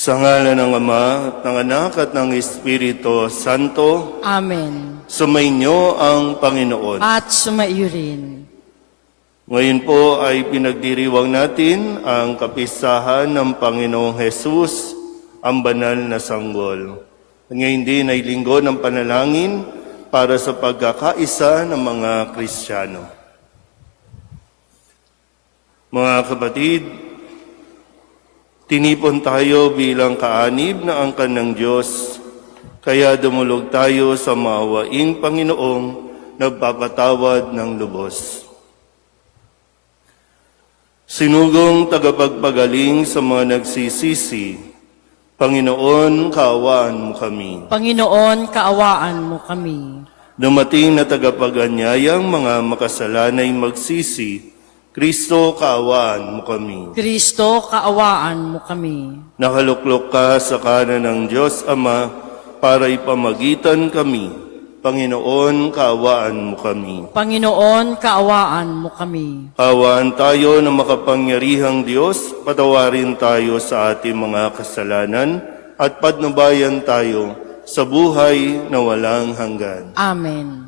Sa ngalan ng Ama, at ng Anak, at ng Espiritu Santo, Amen. sumainyo ang Panginoon. At sumaiyo rin. Ngayon po ay pinagdiriwang natin ang kapistahan ng Panginoong Hesus, ang banal na sanggol. At ngayon din ay linggo ng panalangin para sa pagkakaisa ng mga Kristiyano. Mga kapatid, tinipon tayo bilang kaanib na angkan ng Diyos, kaya dumulog tayo sa maawaing Panginoong nagpapatawad ng lubos. Sinugong tagapagpagaling sa mga nagsisisi, Panginoon, kaawaan mo kami. Panginoon, kaawaan mo kami. Dumating na tagapaganyayang mga makasalanay magsisi, Kristo, kaawaan mo kami. Kristo, kaawaan mo kami. Nakaluklok ka sa kanan ng Diyos Ama para ipamagitan kami. Panginoon, kaawaan mo kami. Panginoon, kaawaan mo kami. Kaawaan tayo ng makapangyarihang Diyos, patawarin tayo sa ating mga kasalanan at patnubayan tayo sa buhay na walang hanggan. Amen.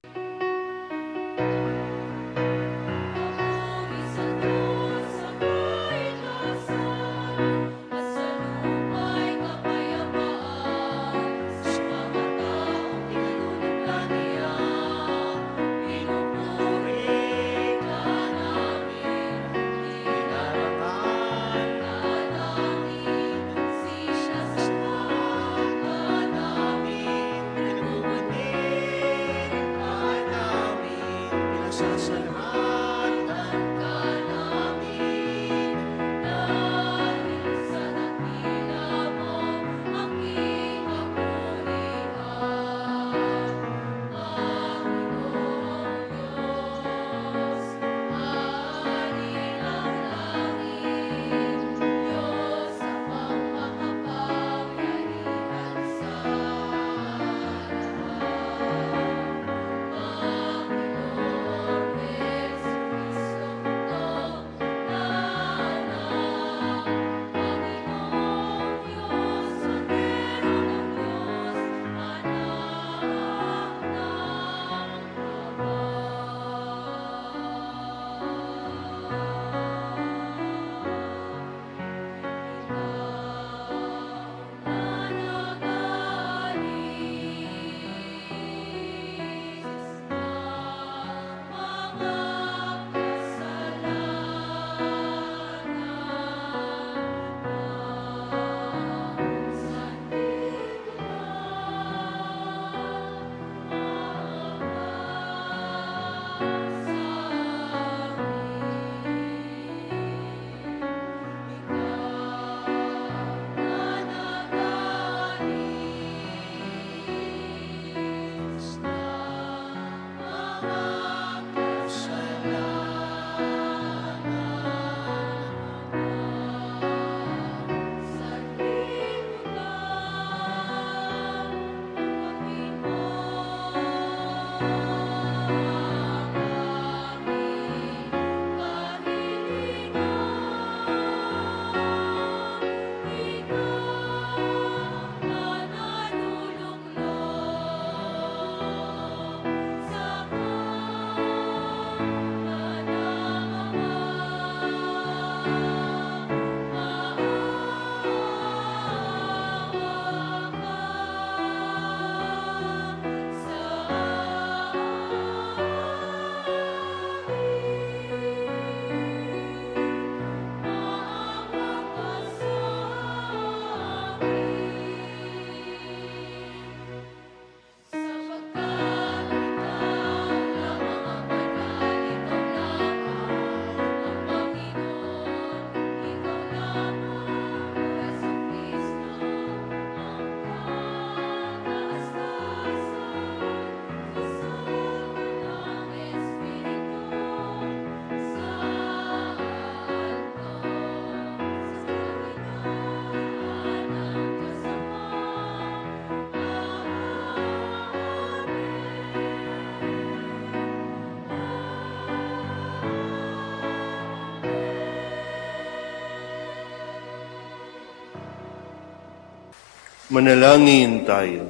Manalangin tayo.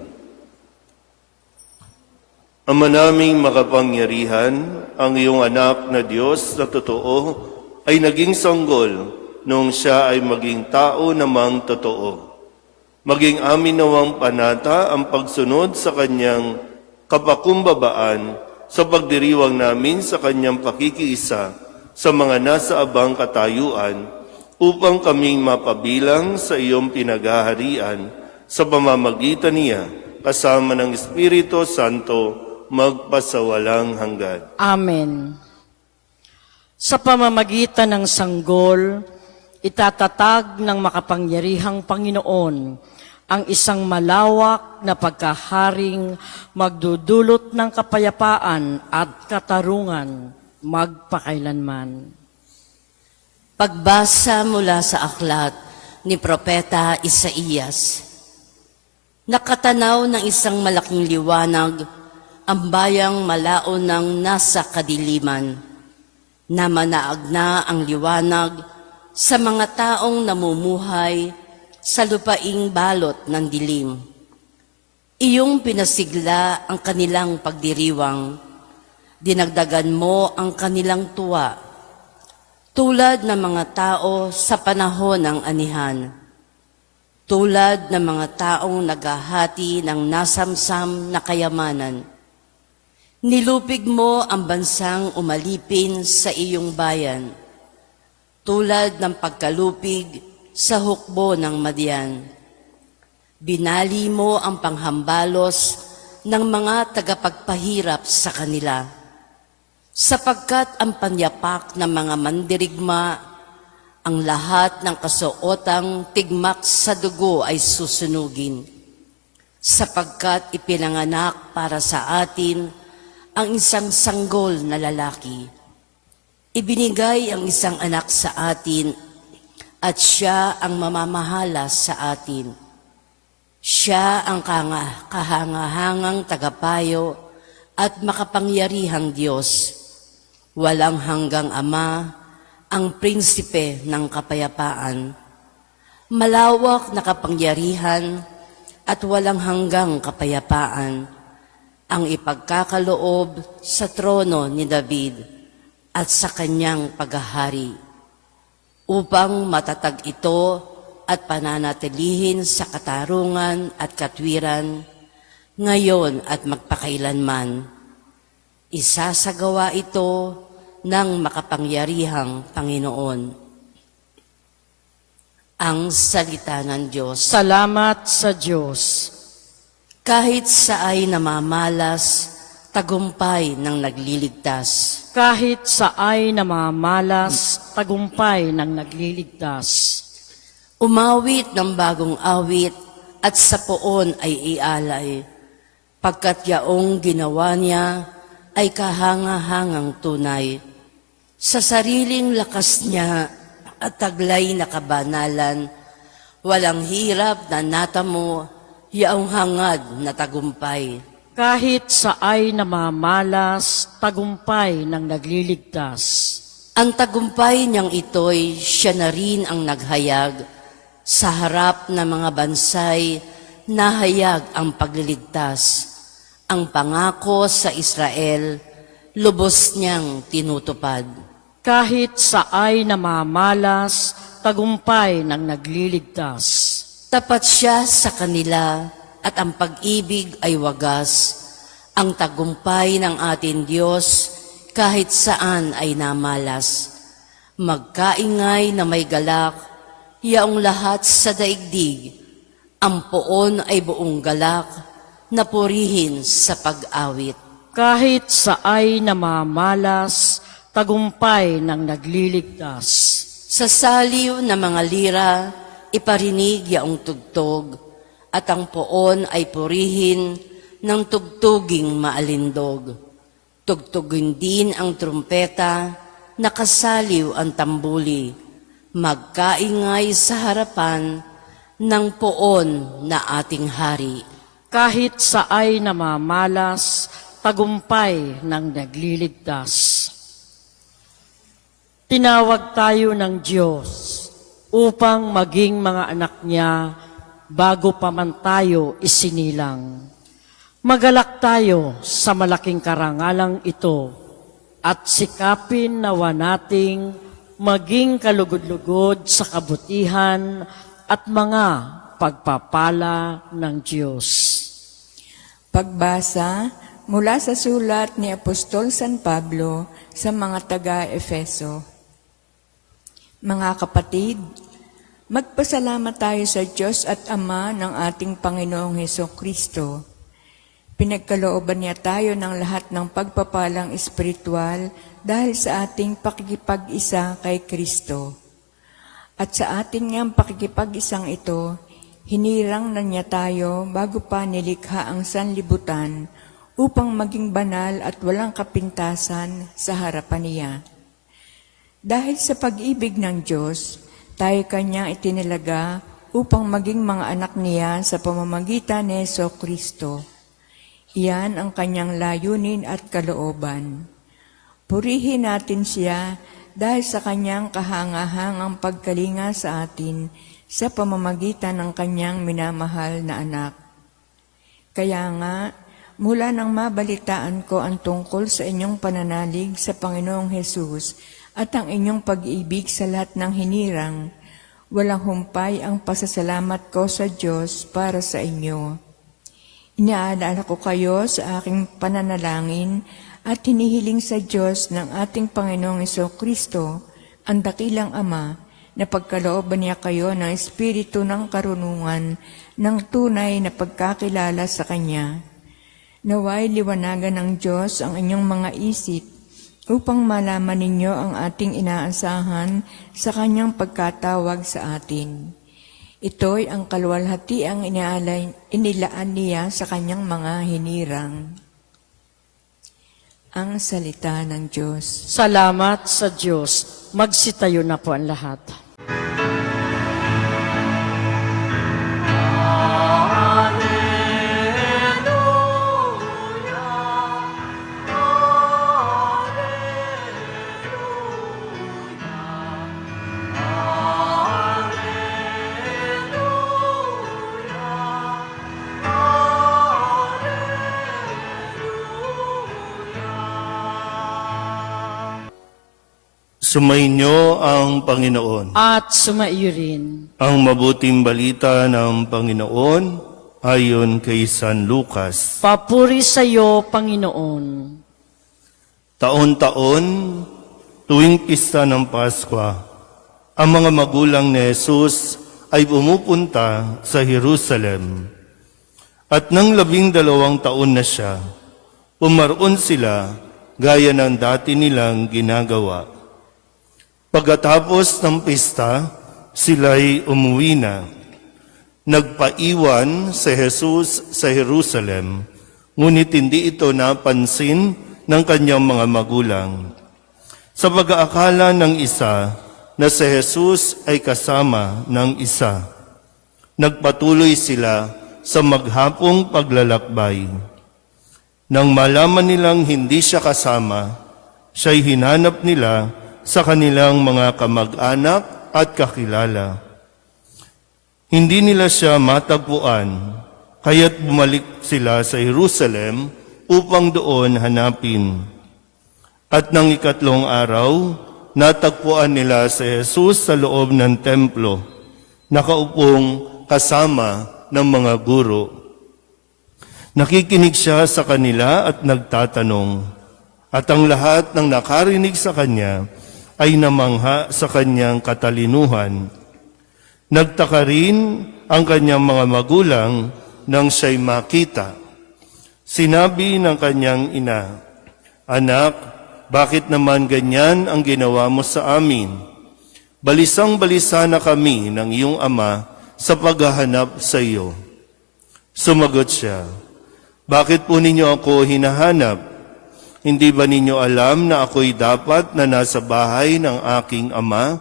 Ama naming makapangyarihan, ang iyong anak na Diyos na totoo ay naging sanggol noong siya ay maging tao namang totoo. Maging amin nawang panata ang pagsunod sa kanyang kapakumbabaan sa pagdiriwang namin sa kanyang pakikiisa sa mga nasa abang katayuan upang kaming mapabilang sa iyong pinaghaharian sa pamamagitan niya kasama ng Espiritu Santo magpasawalang hanggan. Amen. Sa pamamagitan ng sanggol, itatatag ng makapangyarihang Panginoon ang isang malawak na pagkaharing magdudulot ng kapayapaan at katarungan magpakailanman. Pagbasa mula sa aklat ni Propeta Isaías. Nakatanaw ng isang malaking liwanag ang bayang malao ng nasa kadiliman. Namanaag na ang liwanag sa mga taong namumuhay sa lupaing balot ng dilim. Iyong pinasigla ang kanilang pagdiriwang. Dinagdagan mo ang kanilang tuwa, tulad ng mga tao sa panahon ng anihan. Tulad ng mga taong naghahati ng nasamsam na kayamanan. Nilupig mo ang bansang umalipin sa iyong bayan, tulad ng pagkalupig sa hukbo ng Madian. Binali mo ang panghambalos ng mga tagapagpahirap sa kanila, sapagkat ang panyapak ng mga mandirigma, ang lahat ng kasuotang tigmak sa dugo ay susunugin, sapagkat ipinanganak para sa atin ang isang sanggol na lalaki. Ibinigay ang isang anak sa atin at siya ang mamamahala sa atin. Siya ang kahangahangang tagapayo at makapangyarihang Diyos. Walang hanggang Ama, ang prinsipe ng kapayapaan. Malawak na kapangyarihan at walang hanggang kapayapaan ang ipagkakaloob sa trono ni David at sa kanyang paghahari, upang matatag ito at pananatilihin sa katarungan at katwiran, ngayon at magpakailanman. Isasagawa ito ng makapangyarihang Panginoon. Ang salita ng Diyos. Salamat sa Diyos. Kahit sa ay namamalas, tagumpay ng nagliligtas. Kahit sa ay namamalas, tagumpay ng nagliligtas. Umawit ng bagong awit at sa poon ay ialay, pagkat yaong ginawa niya ay kahangahangang tunay. Sa sariling lakas niya at taglay na kabanalan, walang hirap na natamo, yaong hangad na tagumpay. Kahit sa ay namamalas, tagumpay ng nagliligtas. Ang tagumpay niyang ito'y siya na rin ang naghayag. Sa harap ng mga bansay, nahayag ang pagliligtas. Ang pangako sa Israel, lubos niyang tinutupad. Kahit sa ay namamalas, tagumpay ng nagliligtas. Tapat siya sa kanila at ang pag-ibig ay wagas. Ang tagumpay ng ating Diyos kahit saan ay namalas. Magkaingay na may galak, yaong lahat sa daigdig. Ang poon ay buong galak, na purihin sa pag-awit. Kahit sa ay namamalas, tagumpay ng nagliligtas. Sa saliw ng mga lira, iparinig yaong tugtog, at ang poon ay purihin ng tugtuging maalindog. Tugtugin din ang trumpeta, nakasaliw ang tambuli, magkaingay sa harapan ng poon na ating hari. Kahit sa ay namamalas, tagumpay ng nagliligtas. Tinawag tayo ng Diyos upang maging mga anak niya bago pa man tayo isinilang. Magalak tayo sa malaking karangalang ito at sikapin nawa nating maging kalugod-lugod sa kabutihan at mga pagpapala ng Diyos. Pagbasa mula sa sulat ni Apostol San Pablo sa mga taga-Efeso. Mga kapatid, magpasalamat tayo sa Diyos at Ama ng ating Panginoong Hesukristo. Pinagkalooban niya tayo ng lahat ng pagpapalang espiritual dahil sa ating pakikipag-isa kay Kristo. At sa ating ngang pakikipag-isang ito, hinirang na niya tayo bago pa nilikha ang sanlibutan upang maging banal at walang kapintasan sa harapan niya. Dahil sa pag-ibig ng Diyos, tayo kanyang itinalaga upang maging mga anak niya sa pamamagitan ni Hesukristo. Iyan ang kanyang layunin at kalooban. Purihin natin siya dahil sa kanyang kahangahangang pagkalinga sa atin sa pamamagitan ng kanyang minamahal na anak. Kaya nga, mula nang mabalitaan ko ang tungkol sa inyong pananalig sa Panginoong Hesus at ang inyong pag-ibig sa lahat ng hinirang, walang humpay ang pasasalamat ko sa Diyos para sa inyo. Inaalala ko kayo sa aking pananalangin at hinihiling sa Diyos ng ating Panginoong Hesukristo, ang dakilang Ama, na pagkalooban niya kayo ng espiritu ng karunungan ng tunay na pagkakilala sa Kanya. Naway liwanagan ng Diyos ang inyong mga isip upang malaman ninyo ang ating inaasahan sa Kanyang pagkatawag sa atin. Ito'y ang kaluwalhatiang inilaan niya sa kanyang mga hinirang. Ang salita ng Diyos. Salamat sa Diyos. Magsitayo na po ang lahat. Sumainyo ang Panginoon. At sumaiyo rin. Ang mabuting balita ng Panginoon ayon kay San Lucas. Papuri sa iyo, Panginoon. Taon-taon, tuwing pista ng Paskwa, ang mga magulang ni Jesus ay pumupunta sa Jerusalem. At nang 12 taon na siya, pumaroon sila gaya ng dati nilang ginagawa. Pagkatapos ng pista, sila'y umuwi na. Nagpaiwan si Jesus sa Jerusalem, ngunit hindi ito napansin ng kanyang mga magulang. Sa pag-aakala ng isa na si Jesus ay kasama ng isa, nagpatuloy sila sa maghapong paglalakbay. Nang malaman nilang hindi siya kasama, siya'y hinanap nila sa kanilang mga kamag-anak at kakilala. Hindi nila siya matagpuan, kaya't bumalik sila sa Jerusalem upang doon hanapin. At nang 3 araw, natagpuan nila si Jesus sa loob ng templo, nakaupong kasama ng mga guro. Nakikinig siya sa kanila at nagtatanong, at ang lahat ng nakarinig sa kanya ay namangha sa kanyang katalinuhan. Nagtaka rin ang kanyang mga magulang nang siya'y makita. Sinabi ng kanyang ina, "Anak, bakit naman ganyan ang ginawa mo sa amin? Balisang-balisa na kami ng iyong ama sa paghahanap sa iyo." Sumagot siya, "Bakit po ninyo ako hinahanap? Hindi ba ninyo alam na ako'y dapat na nasa bahay ng aking ama?"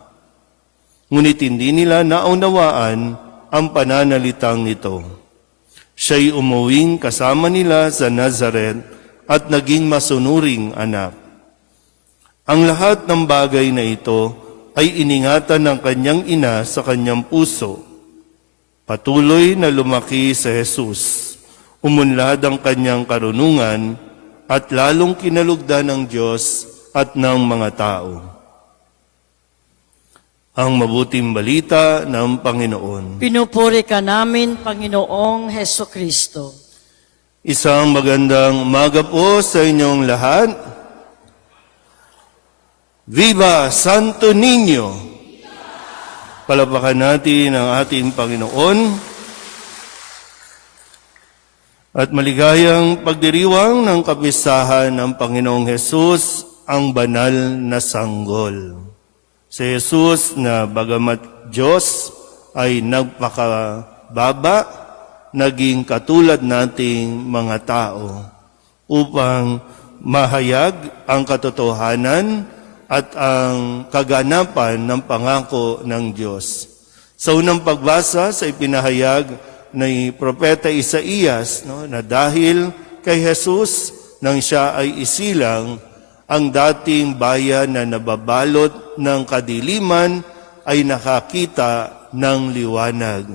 Ngunit hindi nila naunawaan ang pananalitang ito. Siya'y umuwing kasama nila sa Nazaret at naging masunuring anak. Ang lahat ng bagay na ito ay iningatan ng kanyang ina sa kanyang puso. Patuloy na lumaki si Jesus. Umunlad ang kanyang karunungan at lalong kinalugdan ng Diyos at ng mga tao. Ang mabuting balita ng Panginoon. Pinupuri ka namin, Panginoong Heso Kristo. Isang magandang umaga po sa inyong lahat. Viva Santo Niño! Palapakan natin ang ating Panginoon at maligayang pagdiriwang ng kapistahan ng Panginoong Hesus, ang banal na sanggol. Si Jesus na bagamat Diyos ay nagpakababa, naging katulad nating mga tao upang mahayag ang katotohanan at ang kaganapan ng pangako ng Diyos. Sa unang pagbasa sa ipinahayag ni Propeta Isaías, na dahil kay Jesus nang siya ay isilang, ang dating bayan na nababalot ng kadiliman ay nakakita ng liwanag.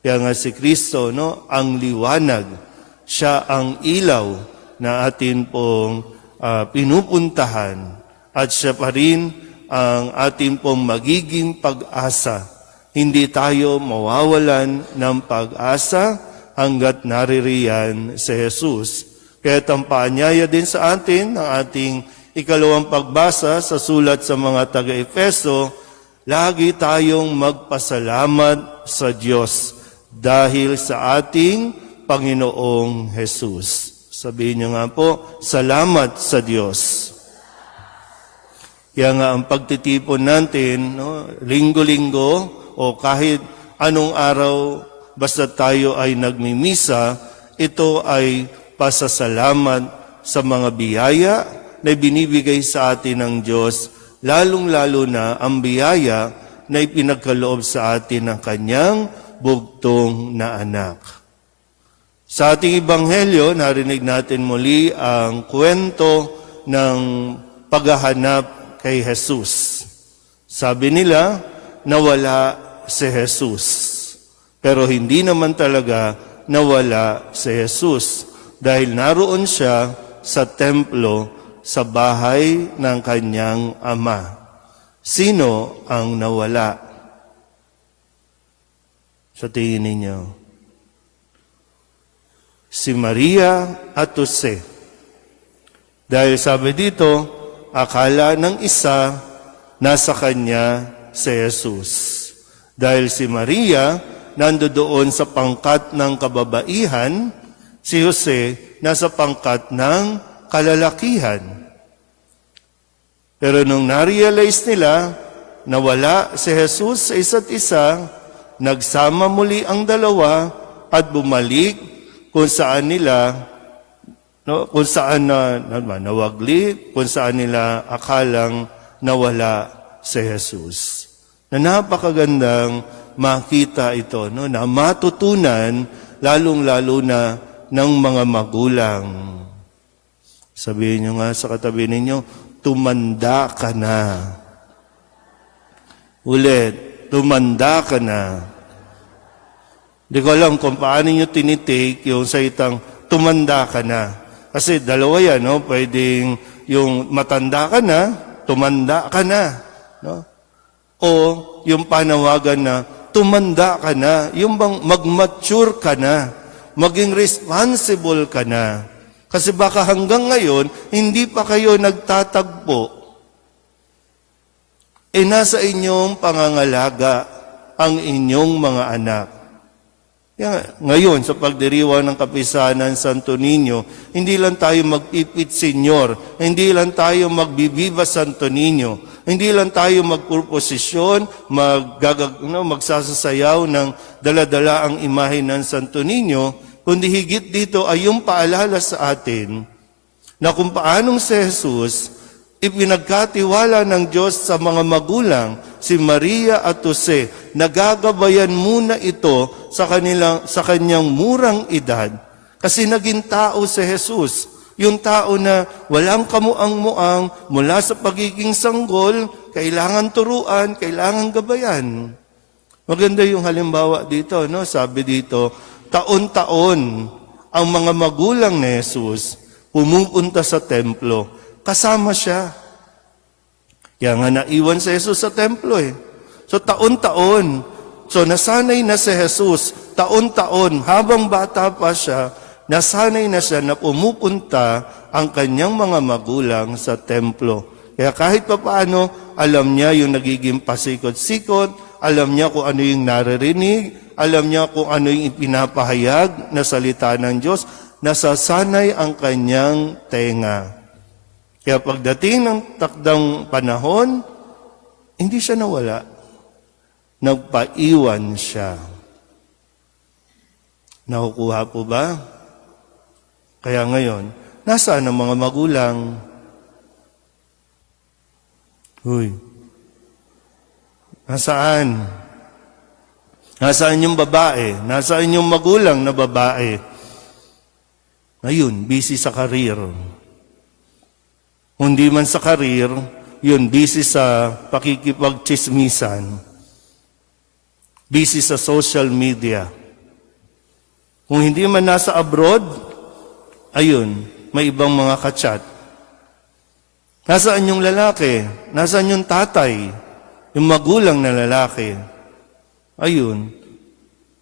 Kaya nga si Kristo, ang liwanag, siya ang ilaw na atin pong pinupuntahan at siya pa rin ang atin pong magiging pag-asa. Hindi tayo mawawalan ng pag-asa hanggat naririyan si Jesus. Kaya ang paanyaya din sa atin ng ating ikalawang pagbasa sa sulat sa mga taga-Efeso, lagi tayong magpasalamat sa Diyos dahil sa ating Panginoong Jesus. Sabihin niyo nga po, salamat sa Diyos. Kaya nga ang pagtitipon natin, linggo-linggo o kahit anong araw, basta tayo ay nagmimisa, ito ay pasasalamat sa mga biyaya na binibigay sa atin ng Diyos, lalong-lalo na ang biyaya na ipinagkaloob sa atin ng Kanyang bugtong na anak. Sa ating Ebanghelyo, narinig natin muli ang kwento ng paghahanap kay Jesus. Sabi nila, nawala si Jesus. Pero hindi naman talaga nawala si Jesus dahil naroon siya sa templo sa bahay ng kanyang ama. Sino ang nawala? Sa tingin ninyo? Si Maria at Jose. Dahil sabi dito, akala ng isa, nasa kanya si Jesus. Dahil si Maria, nandoon sa pangkat ng kababaihan, si Jose, nasa pangkat ng kalalakihan. Pero nung na-realize nila na wala si Jesus sa isa't isa, nagsama muli ang dalawa at bumalik kung saan nila, kung saan nawagli, kung saan nila akalang nawala si Jesus. Na napakagandang makita ito, na matutunan lalong-lalo na ng mga magulang. Sabihin nyo nga sa katabi ninyo, tumanda ka na. Ulit, tumanda ka na. Hindi ko alam kung paano nyo tinitake yung salitang tumanda ka na. Kasi dalawa yan, pwedeng yung matanda ka na, tumanda ka na. O yung panawagan na tumanda ka na, yung bang mag-mature ka na, maging responsible ka na. Kasi baka hanggang ngayon, hindi pa kayo nagtatagpo. Nasa inyong pangangalaga ang inyong mga anak. Ngayon, sa pagdiriwang ng Kapistahan ng Santo Niño, hindi lang tayo magpipit senyor, hindi lang tayo magbibiba Santo Niño, hindi lang tayo magpurposisyon, magsasasayaw ng daladala ang imahe ng Santo Niño, kundi higit dito ay yung paalala sa atin na kung paanong si Jesus ipinagkatiwala ng Diyos sa mga magulang, si Maria at Jose, nagagabayan muna ito sa kanyang murang edad. Kasi naging tao si Jesus, yung tao na walang kamuang-muang mula sa pagiging sanggol, kailangan turuan, kailangan gabayan. Maganda yung halimbawa dito, no? Sabi dito, taon-taon ang mga magulang ni Jesus pumupunta sa templo. Kasama siya. Kaya nga naiwan si Jesus sa templo eh. So taon-taon. So nasanay na si Jesus, taon-taon, habang bata pa siya, nasanay na siya na pumupunta ang kanyang mga magulang sa templo. Kaya kahit pa paano, alam niya yung nagiging pasikot-sikot, alam niya kung ano yung naririnig, alam niya kung ano yung ipinapahayag na salita ng Diyos, nasasanay ang kanyang tenga. Kaya pagdating ng takdang panahon, hindi siya nawala. Nagpaiwan siya. Nakukuha po ba? Kaya ngayon, nasaan ang mga magulang? Uy, nasaan? Nasaan yung babae? Nasaan yung magulang na babae? Ayun, busy sa karir. Hindi man sa karir, yun, busy sa pakikipagchismisan. Busy sa social media. Kung hindi man nasa abroad, ayun, may ibang mga kachat. Nasaan yung lalaki? Nasaan yung tatay? Yung magulang na lalaki? Ayun,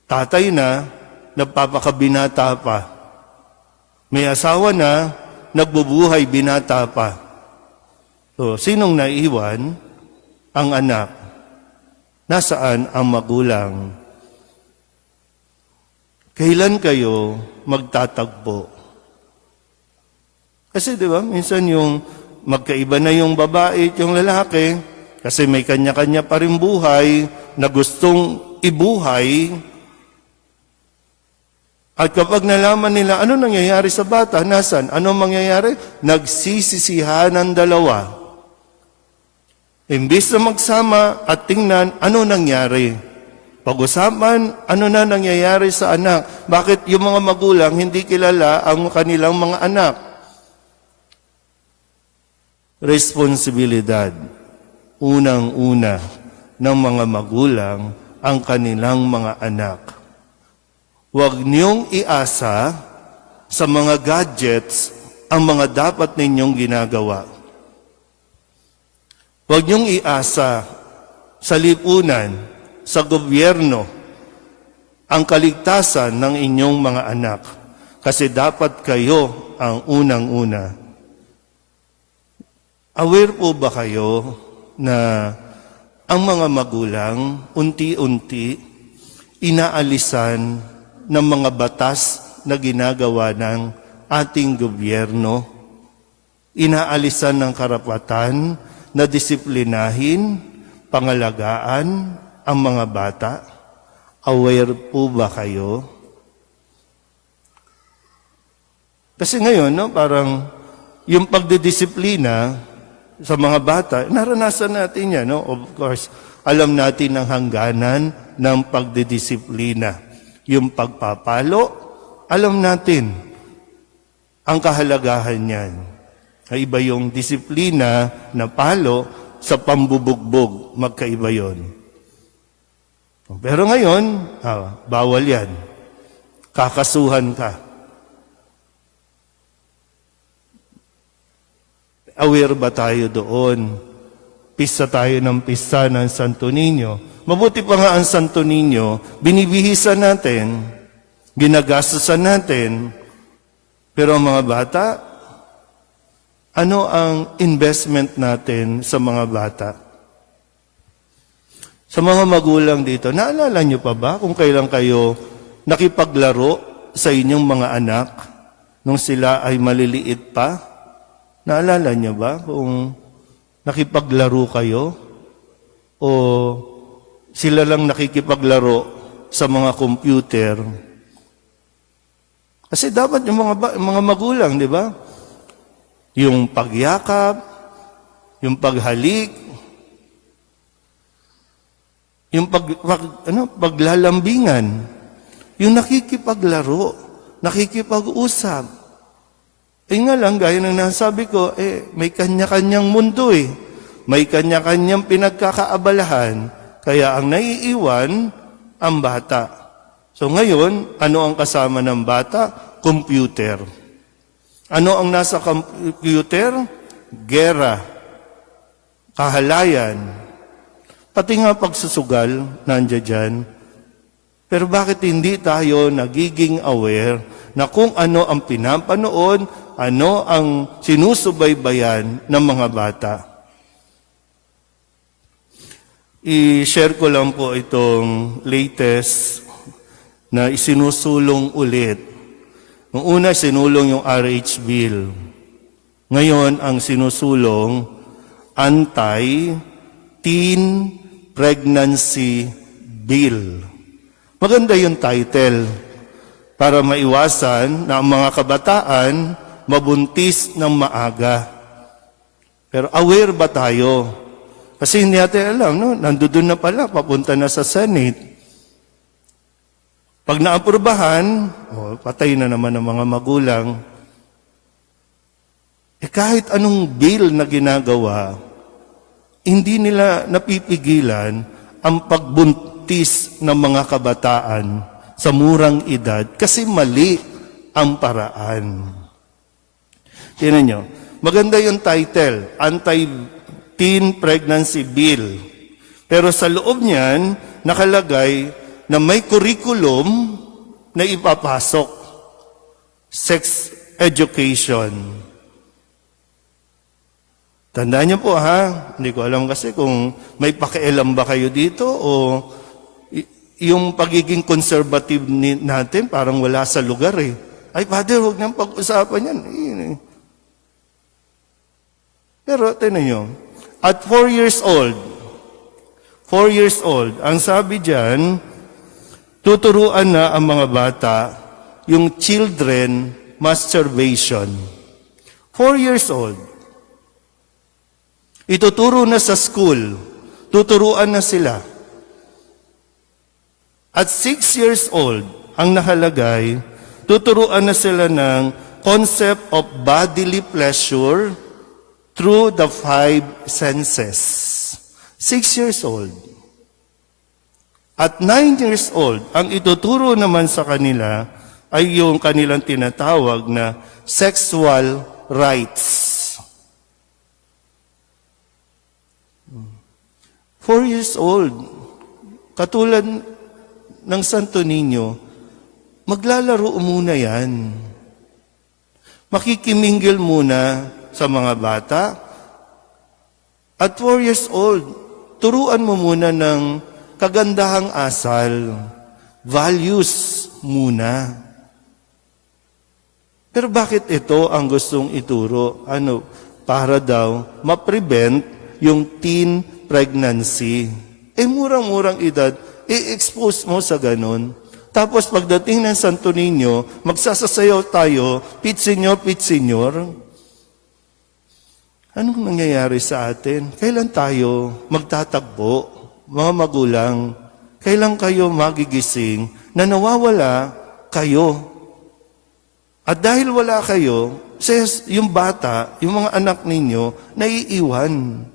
tatay na, nagpapakabinata pa. May asawa na, nagbubuhay binata pa. So, sinong naiwan? Ang anak. Nasaan ang magulang? Kailan kayo magtatagpo? Kasi di ba, minsan yung magkaiba na yung babae at yung lalaki, kasi may kanya-kanya pa rin buhay na gustong ibuhay. At kapag nalaman nila, ano nangyayari sa bata? Nasaan? Ano mangyayari? Nagsisisihan ng dalawa. Imbis na magsama at tingnan, ano nangyari? Pag-usapan, ano na nangyayari sa anak? Bakit yung mga magulang hindi kilala ang kanilang mga anak? Responsibilidad. Unang-una ng mga magulang ang kanilang mga anak. Huwag niyong iasa sa mga gadgets ang mga dapat ninyong ginagawa. Huwag niyong iasa sa lipunan, sa gobyerno, ang kaligtasan ng inyong mga anak. Kasi dapat kayo ang unang-una. Aware po ba kayo na ang mga magulang unti-unti inaalisan ng mga batas na ginagawa ng ating gobyerno, inaalisan ng karapatan na disiplinahin, pangalagaan ang mga bata? Aware po ba kayo? Kasi ngayon, no, parang yung pagdidisiplina sa mga bata, naranasan natin yan. No? Of course, alam natin ang hangganan ng pagdidisiplina. Yung pagpapalo, alam natin ang kahalagahan niyan. Iba yung disiplina na palo sa pambubugbog, magkaiba yon. Pero ngayon, bawal yan. Kakasuhan ka. Aware ba tayo doon? Pista tayo ng pista ng Santo Niño. Mabuti pa nga ang Santo Niño, binibihisan natin, ginagastusan natin, pero ang mga bata, ano ang investment natin sa mga bata? Sa mga magulang dito, naalala nyo pa ba kung kailan kayo nakipaglaro sa inyong mga anak nung sila ay maliliit pa? Naalala nyo ba kung nakipaglaro kayo? O sila lang nakikipaglaro sa mga computer? Kasi dapat yung mga magulang, di ba? Yung pagyakap, yung paghalik, yung paglalambingan, yung nakikipaglaro, nakikipag-usap. Nga lang, gaya ng nasabi ko, may kanya-kanyang mundo eh. May kanya-kanyang pinagkakaabalahan. Kaya ang naiiwan, ang bata. So ngayon, ano ang kasama ng bata? Computer. Ano ang nasa computer? Gera, kahalayan, pati nga pagsusugal, nandiyan dyan. Pero bakit hindi tayo nagiging aware na kung ano ang pinapanood, ano ang sinusubaybayan ng mga bata? I-share ko lang po itong latest na isinusulong ulit. Noong una, sinulong yung RH Bill. Ngayon, ang sinusulong, Anti-Teen Pregnancy Bill. Maganda yung title para maiwasan na ang mga kabataan mabuntis ng maaga. Pero aware ba tayo? Kasi hindi natin alam, no? Nandoon na pala, papunta na sa Senate. Pag naaprubahan, patay na naman ang mga magulang. Kahit anong bill na ginagawa, hindi nila napipigilan ang pagbuntis ng mga kabataan sa murang edad kasi mali ang paraan. Tingnan nyo, maganda yung title, Anti-Teen Pregnancy Bill. Pero sa loob niyan, nakalagay na may curriculum na ipapasok. Sex education. Tandaan niyo po ha, hindi ko alam kasi kung may pakialam ba kayo dito o yung pagiging conservative natin parang wala sa lugar eh. Ay, Father, huwag nang pag-usapan yan. Pero, tinan nyo, at 4 years old, ang sabi dyan, tuturuan na ang mga bata yung children masturbation. 4 years old. Ituturo na sa school. Tuturuan na sila. At 6 years old, ang nakalagay, tuturuan na sila ng concept of bodily pleasure through the 5 senses. 6 years old. At 9 years old, ang ituturo naman sa kanila ay yung kanilang tinatawag na sexual rights. 4 years old, katulad ng Santo Niño, maglalaro muna yan. Makikimingle muna sa mga bata. At 4 years old, turuan mo muna ng kagandahang asal, values muna. Pero bakit ito ang gustong ituro? Para daw ma-prevent yung teen pregnancy. Murang-murang edad, i-expose mo sa ganun. Tapos pagdating ng Santo Niño, magsasasayaw tayo, Pitsenyor, Pitsenyor. Anong nangyayari sa atin? Kailan tayo magtatagpo? Mga magulang, kailan kayo magigising na nawawala kayo? At dahil wala kayo, yung bata, yung mga anak ninyo, naiiwan.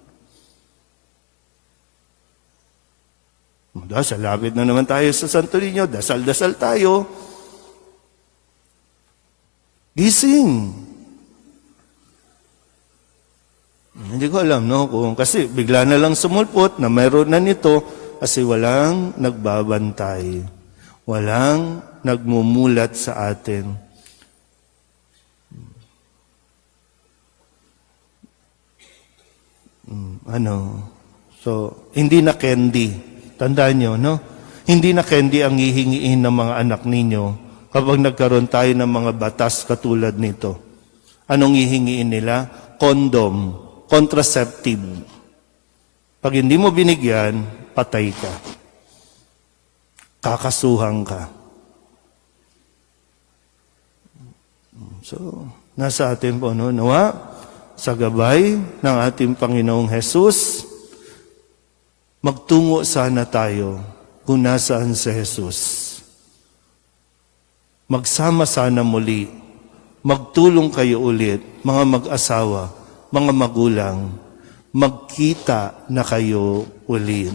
Dasal, lapit na naman tayo sa Santo Niño, dasal-dasal tayo. Gising. Hindi ko alam, no? Kasi bigla na lang sumulpot na mayroon na nito kasi walang nagbabantay. Walang nagmumulat sa atin. So, hindi na candy. Tandaan nyo, no? Hindi na candy ang hihingiin ng mga anak ninyo kapag nagkaroon tayo ng mga batas katulad nito. Anong hihingiin nila? Condom, contraceptive. Pag hindi mo binigyan, patay ka. Kakasuhan ka. So, nasa atin po, no? Nawa, sa gabay ng ating Panginoong Hesus, magtungo sana tayo kung nasaan si Jesus. Magsama sana muli. Magtulong kayo ulit, mga mag-asawa, mga magulang. Magkita na kayo ulit.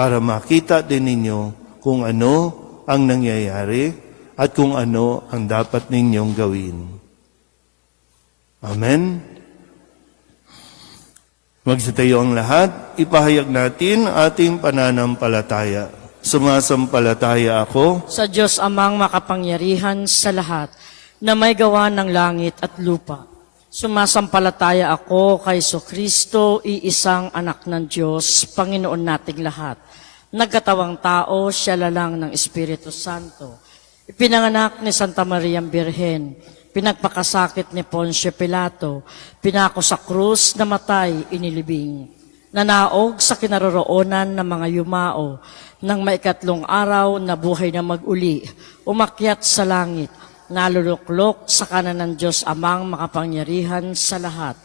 para makita din ninyo kung ano ang nangyayari at kung ano ang dapat ninyong gawin. Amen. Magsitayo ang lahat, ipahayag natin ating pananampalataya. Sumasampalataya ako Sa Diyos amang makapangyarihan sa lahat, na may gawa ng langit at lupa. Sumasampalataya ako kay Kristo, iisang anak ng Diyos, Panginoon nating lahat. Nagkatawang tao, siya lalang ng Espiritu Santo. Ipinanganak ni Santa Maria Birhen, pinagpakasakit ni Poncio Pilato, pinako sa krus, namatay, inilibing. Nanaog sa kinaroroonan ng mga yumao, nang maikatlong araw na buhay na mag-uli, umakyat sa langit, naluluklok sa kanan ng Diyos amang makapangyarihan sa lahat.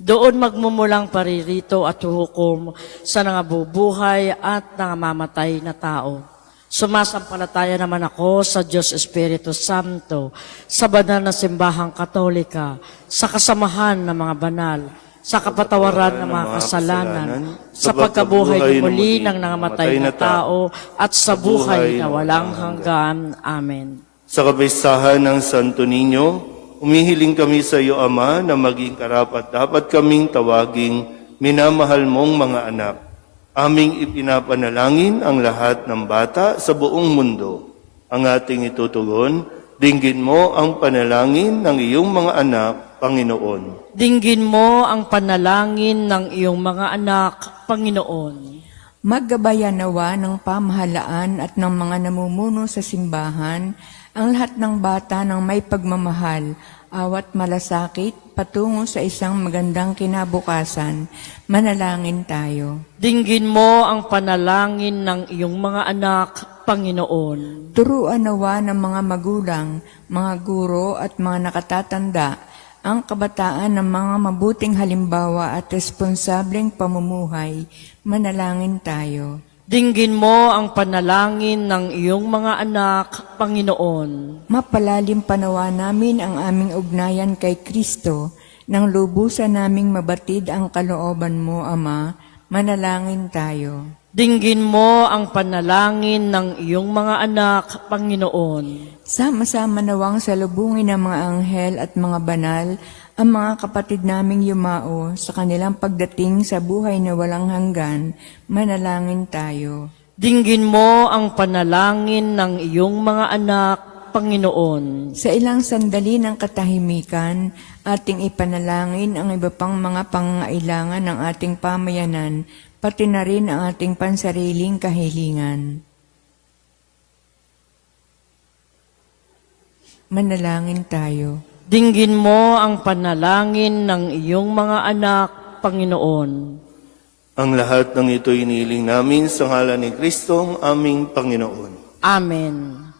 Doon magmumulang paririto at huhukom sa nangabubuhay at nangamamatay na tao. Sumasampalataya naman ako sa Diyos Espiritu Santo, sa banal na simbahang katolika, sa kasamahan ng mga banal, sa kapatawaran ng mga kasalanan, sa pagkabuhay muli ng nangamatay na tao, at sa buhay na walang hanggan. Amen. sa kapistahan ng Santo Niño. Umihiling kami sa iyo, Ama, na maging karapat-dapat kaming tawaging minamahal mong mga anak. Aming ipinapanalangin ang lahat ng bata sa buong mundo. Ang ating itutugon, dinggin mo ang panalangin ng iyong mga anak, Panginoon. Dinggin mo ang panalangin ng iyong mga anak, Panginoon. Maggabayan nawa ng pamahalaan at ng mga namumuno sa simbahan ang lahat ng bata ng may pagmamahal, awat malasakit, patungo sa isang magandang kinabukasan. Manalangin tayo. Dinggin mo ang panalangin ng iyong mga anak, Panginoon. Turuan nawa ng mga magulang, mga guro at mga nakatatanda ang kabataan ng mga mabuting halimbawa at responsableng pamumuhay. Manalangin tayo. Dinggin mo ang panalangin ng iyong mga anak, Panginoon. Mapalalim panawa namin ang aming ugnayan kay Kristo, nang lubusan naming mabatid ang kalooban mo, Ama. Manalangin tayo. Dinggin mo ang panalangin ng iyong mga anak, Panginoon. Sama-sama nawang salubungin ng mga anghel at mga banal ang mga kapatid naming yumao sa kanilang pagdating sa buhay na walang hanggan. Manalangin tayo. Dinggin mo ang panalangin ng iyong mga anak, Panginoon. Sa ilang sandali ng katahimikan, ating ipanalangin ang iba pang mga pangangailangan ng ating pamayanan, pati na rin ang ating pansariling kahilingan. Manalangin tayo. Dinggin mo ang panalangin ng iyong mga anak, Panginoon. Ang lahat ng ito iniling namin sa ngalan ni Kristo, ang aming Panginoon. Amen.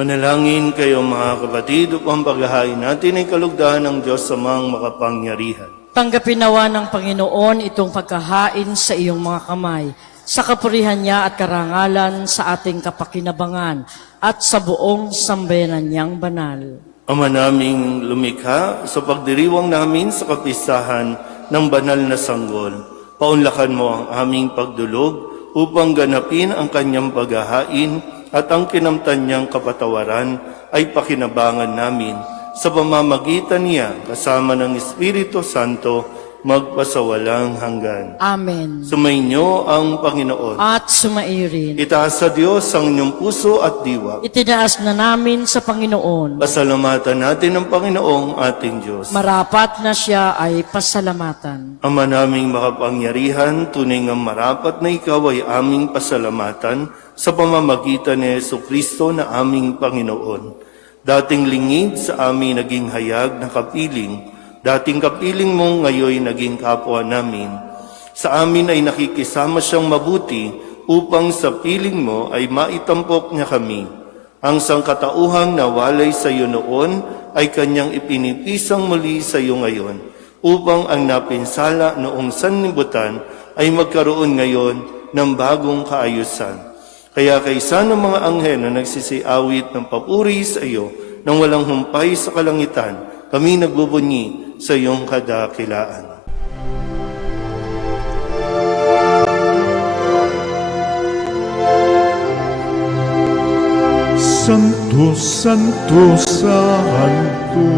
Manalangin kayo mga kapatid upang paghahain natin ay kalugdan ng Diyos amang makapangyarihan. Tanggapin nawa ng Panginoon itong pagkahain sa iyong mga kamay, sa kapurihan niya at karangalan sa ating kapakinabangan at sa buong sambayanan niyang banal. Ama naming lumikha, sa pagdiriwang namin sa kapistahan ng banal na sanggol, paunlakan mo ang aming pagdulog upang ganapin ang kanyang paghahain at ang kinamtan niyang kapatawaran ay pakinabangan namin sa pamamagitan niya kasama ng Espiritu Santo magpasawalang hanggan. Amen. Sumainyo ang Panginoon. At sumairin. Itaas sa Diyos ang inyong puso at diwa. Itinaas na namin sa Panginoon. Pasalamatan natin ang Panginoong ating Diyos. Marapat na siya ay pasalamatan. Ama naming makapangyarihan, tunay nga marapat na ikaw ay aming pasalamatan sa pamamagitan ni Jesucristo na aming Panginoon. Dating lingid sa amin naging hayag na kapiling, dating kapiling mo ngayon naging kapwa namin. Sa amin ay nakikisama siyang mabuti upang sa piling mo ay maitampok niya kami. Ang sangkatauhang nawalay sa iyo noon ay kanyang ipinipisang muli sa iyo ngayon upang ang napinsala noong sanlibutan ay magkaroon ngayon ng bagong kaayusan. Kaya kaysa ng mga anghel na nagsisiawit ng papuri sa iyo nang walang humpay sa kalangitan, kami nagbubunyi sa iyong kadakilaan. Santo, Santo, Santo,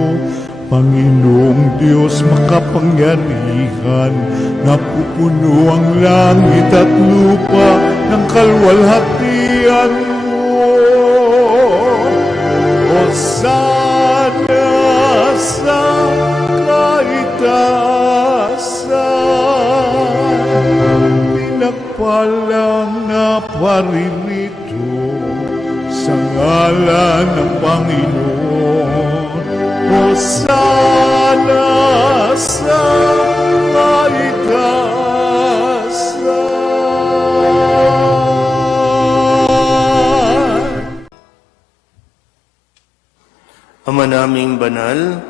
Panginoong Diyos makapangyarihan, napupuno ang langit at lupa ng kalwalhatian mo. Hosana sa kaitaasan, pinagpalang na paririto sa ngalan ng Panginoon. Hosana sa kaitaasan. Ama naming banal,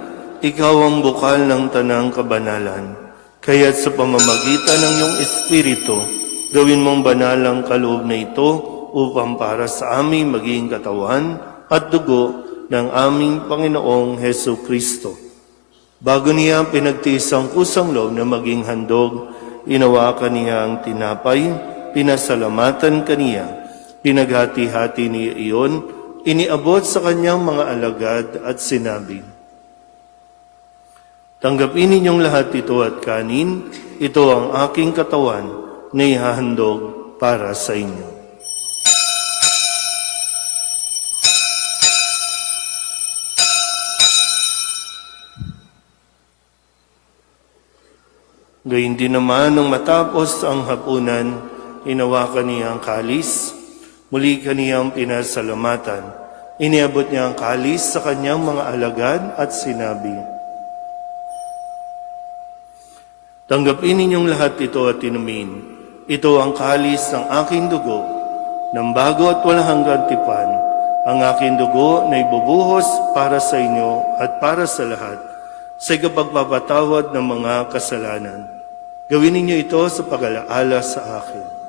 ikaw ang bukal ng tanang kabanalan. Kaya't sa pamamagitan ng iyong Espiritu, gawin mong banal ang kaloob na ito upang para sa aming maging katawan at dugo ng aming Panginoong Hesu Kristo. Bago niya pinagtiis ang kusang loob na maging handog, inawakan niya ang tinapay, pinasalamatan kaniya, pinaghati-hati niya iyon, iniabot sa kanyang mga alagad at sinabi, "Tanggapin ninyong lahat ito at kanin, ito ang aking katawan na ihahandog para sa inyo." Gayun din naman nung matapos ang hapunan, hinawakan niya ang kalis, muli kaniyang pinasalamatan. Iniabot niya ang kalis sa kanyang mga alagad at sinabi, "Tanggapin ninyong lahat ito at inumin. Ito ang kalis ng aking dugo, ng bago at walang hanggang tipan, ang aking dugo na ibubuhos para sa inyo at para sa lahat, sa ikapagpapatawad ng mga kasalanan. Gawin ninyo ito sa pag-alaala sa akin."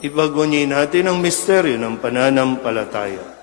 Ipagunyi natin ang misteryo ng pananampalataya.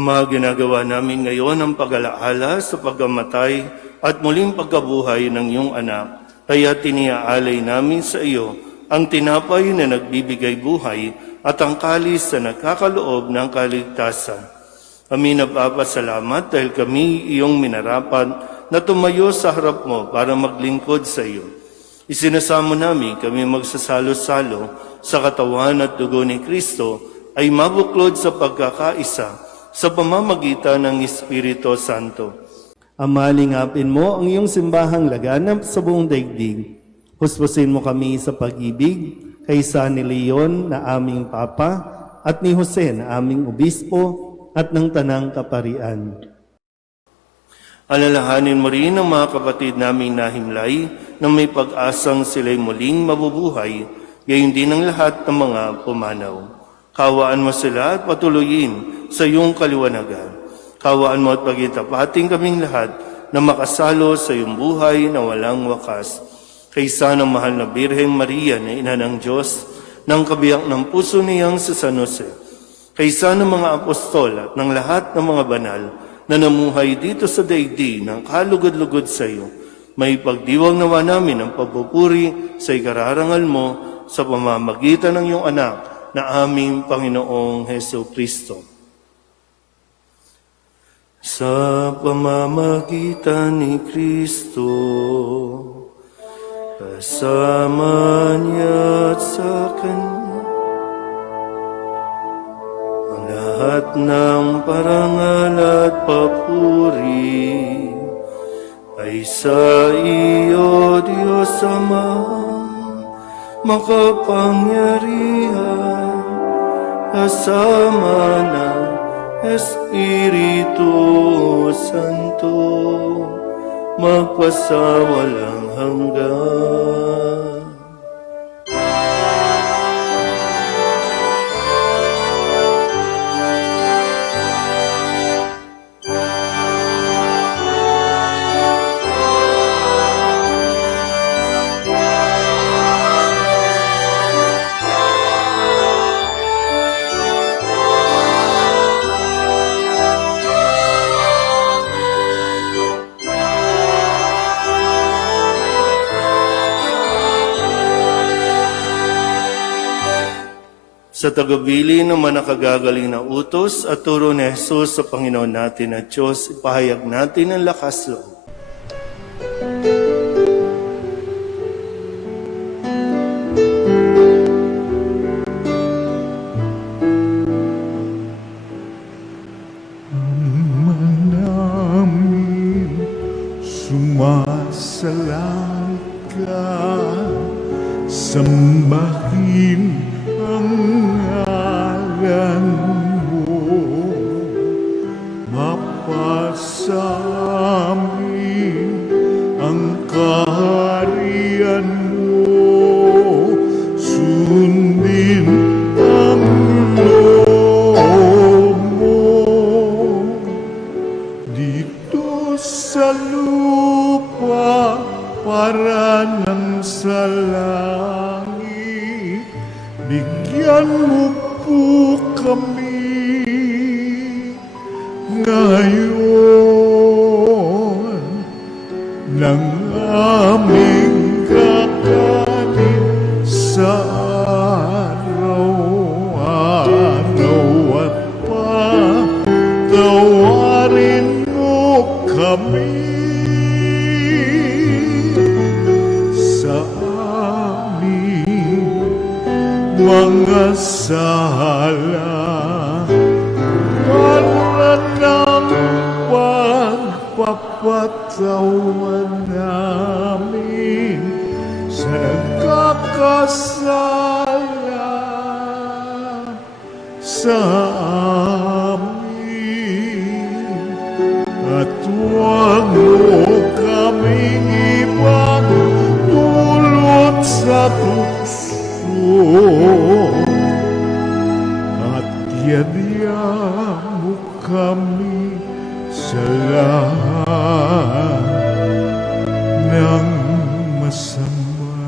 Ama, ginagawa namin ngayon ang pag-alaala sa pagkamatay at muling pagkabuhay ng iyong anak Kaya tiniaalay namin sa iyo ang tinapay na nagbibigay buhay at ang kalis na nagkakaloob ng kaligtasan. Kami nagpapasalamat dahil kami iyong minarapat na tumayo sa harap mo para maglingkod sa iyo. Isinasamo namin kami magsasalo-salo sa katawan at dugo ni Kristo ay mabuklod sa pagkakaisa sa pamamagitan ng Espiritu Santo. Ama, lingapin mo ang iyong simbahang laganap sa buong daigdig. Huspusin mo kami sa pag-ibig kaysa ni Leon na aming Papa at ni Jose na aming Obispo at ng Tanang Kaparian. Alalahanin mo rin ang mga kapatid naming nahimlay na may pag-asang sila'y muling mabubuhay, gayon din ang lahat ng mga pumanaw. Kawaan mo sila at patuloyin sa iyong kaliwanagan. Kawaan mo at pagitapating kaming lahat na makasalo sa iyong buhay na walang wakas. Kaysa ng mahal na Birheng Maria na Ina ng Diyos, ng kabiyak ng puso niyang si San Jose, kaysa ng mga apostol at ng lahat ng mga banal na namuhay dito sa daigdig ng kalugod-lugod sa iyo, may pagdiwang nawa namin ang pagpupuri sa ikararangal mo sa pamamagitan ng iyong anak na aming Panginoong Heso Kristo. Sa pamamagitan ni Kristo, kasama niya at sa Kanya, ang lahat ng parangal at papuri ay sa iyo, Diyos Ama, makapangyarihan, kasama ng Espiritu Santo, magpasawalang hanggan. Sa tagabili ng mga nakagagaling na utos at turo ni Jesus sa Panginoon natin at Diyos, ipahayag natin ang lakas loob. namin sumasalang ka, sambahin ang ngalan mo, mapasamin ang kaharian mo, sundin ang loob mo dito sa lupa para nang sa langit. Bigyan mo po kami ngayon ng aming kakanin sa araw-araw at patawarin mo kami sa aming mga sala para ng pagpapatawan namin sa nagkakasala sa amin, at huwag mo kaming ipagdulot sa tukso, at yadya mo kami sa lahat ng masama.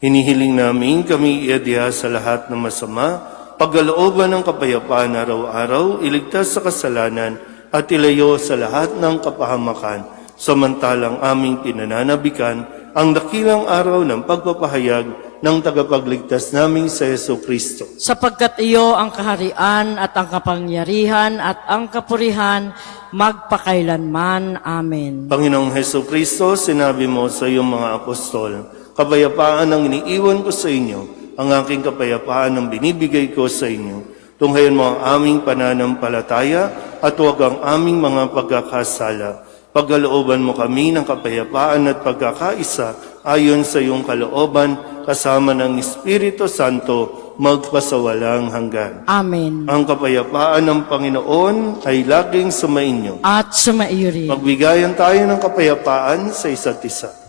Hinihiling namin kami iadya sa lahat ng masama, pagkalooban ng kapayapaan araw-araw, iligtas sa kasalanan at ilayo sa lahat ng kapahamakan, samantalang aming pinananabikan ang dakilang araw ng pagpapahayag ng tagapagligtas naming sa Yesu Kristo. Sapagkat iyo ang kaharian at ang kapangyarihan at ang kapurihan magpakailanman. Amen. Panginoong Heso Kristo, sinabi mo sa iyong mga apostol, kapayapaan ang iniiwan ko sa inyo, ang aking kapayapaan ang binibigay ko sa inyo. Tunghayan mo ang aming pananampalataya at huwag ang aming mga pagkakasala. Pagkalooban mo kami ng kapayapaan at pagkakaisa ayon sa iyong kalooban kasama ng Espiritu Santo magpasawalang hanggan. Amen. Ang kapayapaan ng Panginoon ay laging sumainyo. At sumaiyo rin. Magbigayan tayo ng kapayapaan sa isa't isa.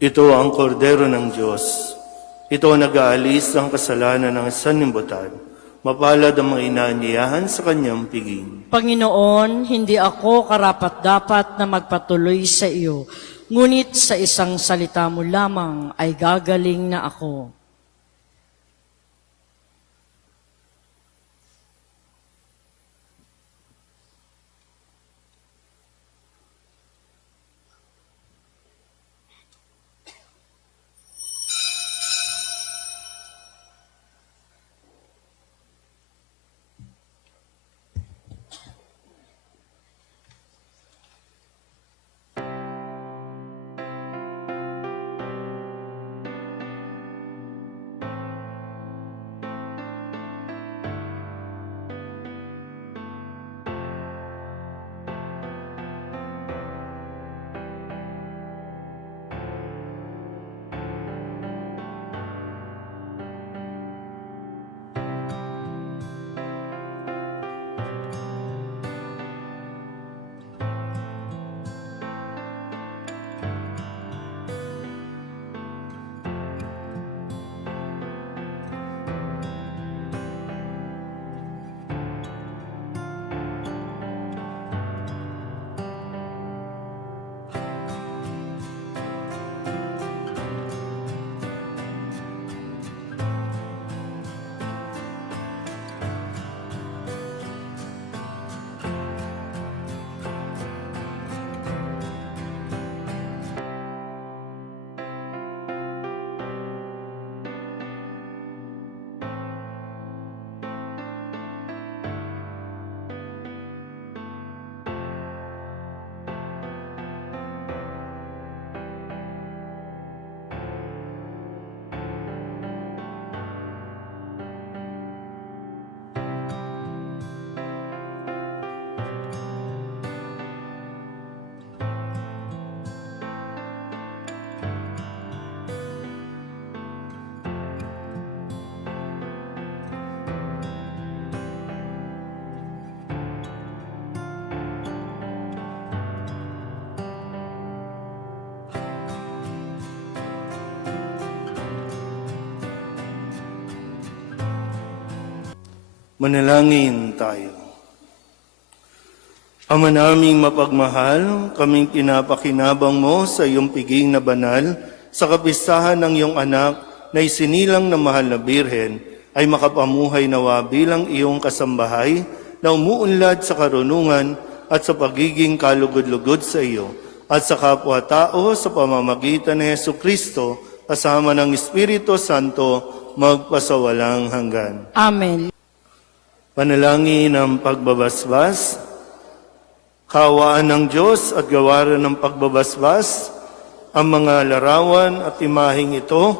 Ito ang kordero ng Diyos. Ito ang nag-aalis ng kasalanan ng sanlibutan. Mapalad ang mga inaanyayahan sa kanyang piging. Panginoon, hindi ako karapat-dapat na magpatuloy sa iyo, ngunit sa isang salita mo lamang ay gagaling na ako. Manalangin tayo. Ama naming mapagmahal, kaming pinapakinabang mo sa iyong piging na banal, sa kapistahan ng iyong anak na isinilang na mahal na birhen, ay makapamuhay nawa bilang iyong kasambahay na umuunlad sa karunungan at sa pagiging kalugod-lugod sa iyo at sa kapwa-tao sa pamamagitan ni Jesucristo kasama ng Espiritu Santo magpasawalang hanggan. Amen. Panalangin ng pagbabasbas. Kaawaan ng Diyos at gawaran ng pagbabasbas ang mga larawan at imaheng ito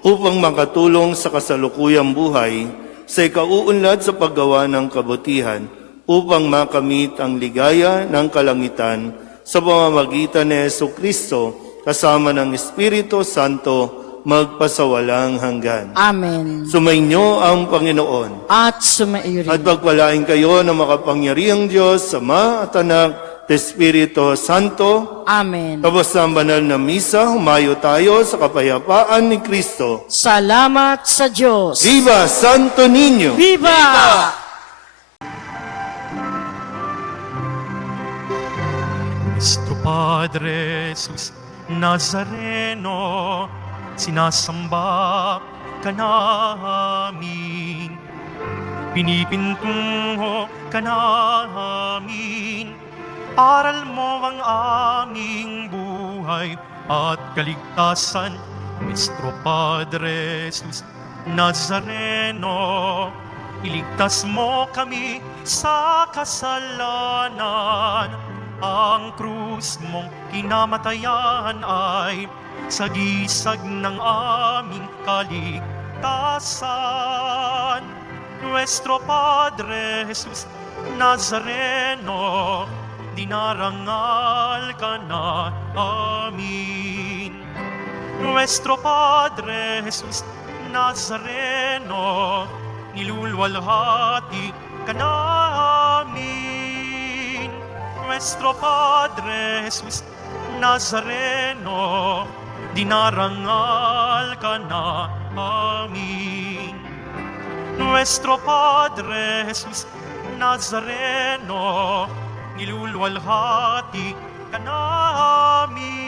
upang makatulong sa kasalukuyang buhay sa ikauunlad sa paggawa ng kabutihan upang makamit ang ligaya ng kalangitan sa pamamagitan ni Jesucristo kasama ng Espiritu Santo magpasawalang hanggan. Amen. Sumainyo ang Panginoon. At sumaiyo At rin. pagpalain kayo ng makapangyarihang Diyos, Ama at Anak, at Espiritu Santo. Amen. Tapos ng banal na misa, humayo tayo sa kapayapaan ni Kristo. Salamat sa Diyos. Viva Santo Niño! Viva! Nuestro Padre Jesus Nazareno, sinasamba ka namin, pinipintungo ka namin, aral mo ang aming buhay at kaligtasan. Nuestro Padre Jesus Nazareno, iligtas mo kami sa kasalanan. Ang krus mong kinamatayan ay sagisag ng aming kaligtasan. Nuestro Padre Jesus Nazareno, dinarangal ka na amin. Nuestro Padre Jesus Nazareno, nilulwalhati ka namin. Nuestro Padre Jesus Nazareno, dinarangal ka na amin. Nuestro Padre Jesus Nazareno, nilulwalhati ka namin.